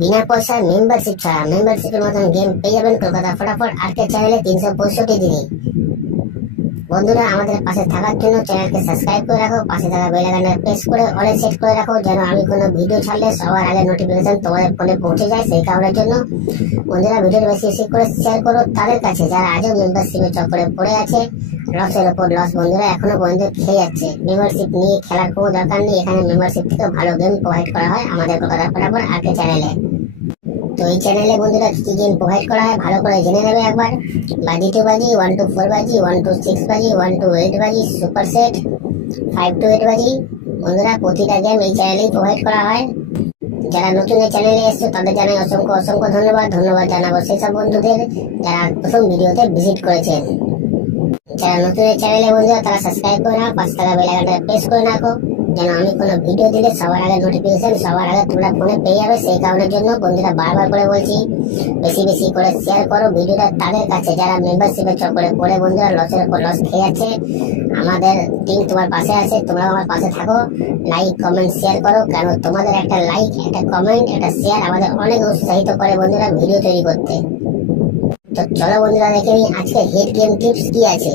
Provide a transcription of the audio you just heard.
বিনা পয়সায় মেম্বারশিপ ছাড়া মেম্বারশিপের মতন গেম পেয়ে যাবেন কলকাতা ফটাফট আর্কেড চ্যানেলে 365 দিনই। বন্ধুরা, আমাদের পাশে থাকার জন্য চ্যানেলকে সাবস্ক্রাইব করে রাখো, পাশে থাকা বেল আইকনটা প্রেস করে অলে সেট করে রাখো, যেন আমি কোনো ভিডিও ছাড়লে সবার আগে নোটিফিকেশন তোমাদের ফোনে পৌঁছে যায়। সেই কারণের জন্য বন্ধুরা ভিডিওটা বেশি বেশি করে শেয়ার করো তাদের কাছে যারা আজও মেম্বারশিপের চক্করে পড়ে আছে। লসের ওপর লস বন্ধুরা এখনো পর্যন্ত খেয়ে যাচ্ছে। মেম্বারশিপ নিয়ে খেলার কোনো দরকার নেই, এখানে মেম্বারশিপ থেকে ভালো গেম প্রোভাইড করা হয় আমাদের কলকাতা ফটাফট আর্কেড চ্যানেলে। তো এই চ্যানেলে বন্ধুরা কি গেম প্রোভাইড করা হয় ভালো করে জেনে নেবে একবার। বাজি 2 বাজি, 1 to 4 বাজি, 1 to 6 বাজি, 1 to 8 বাজি, সুপার সেট 5 to 8 বাজি। বন্ধুরা প্রতিটা গেম এই চ্যানেলেই প্রোভাইড করা হয়। যারা নতুন এই চ্যানেলে এসছে তাদের জানাই অসংখ্য অসংখ্য ধন্যবাদ জানাবো সেসব বন্ধুদের যারা প্রথম ভিডিওতে ভিজিট করেছেন। যারা নতুন এই চ্যানেলে বন্ধুরা তারা সাবস্ক্রাইব করে নাও, পাশে থাকা বেল আইকনটা প্রেস করে রাখো, যেন আমি কোনো ভিডিও দিলে সবার আগে নোটিফিকেশন সবার আগে তোমরা ফোনে পেয়ে যাবে। সেই কারণের জন্য বন্ধুরা বারবার করে বলছি বেশি বেশি করে শেয়ার করো ভিডিওটা তাদের কাছে যারা মেম্বারশিপের চক্করে পড়ে বন্ধুরা লসের উপর লস খেয়ে যাচ্ছে। আমাদের টিম তোমার পাশে আছে, তোমরা আমার পাশে থাকো, লাইক কমেন্ট শেয়ার করো, কারণ তোমাদের একটা লাইক একটা কমেন্ট একটা শেয়ার আমাদের অনেক উৎসাহিত করে বন্ধুরা ভিডিও তৈরি করতে। তো চলো বন্ধুরা দেখে নিই আজকে হিট গেম টিপস কি আছে।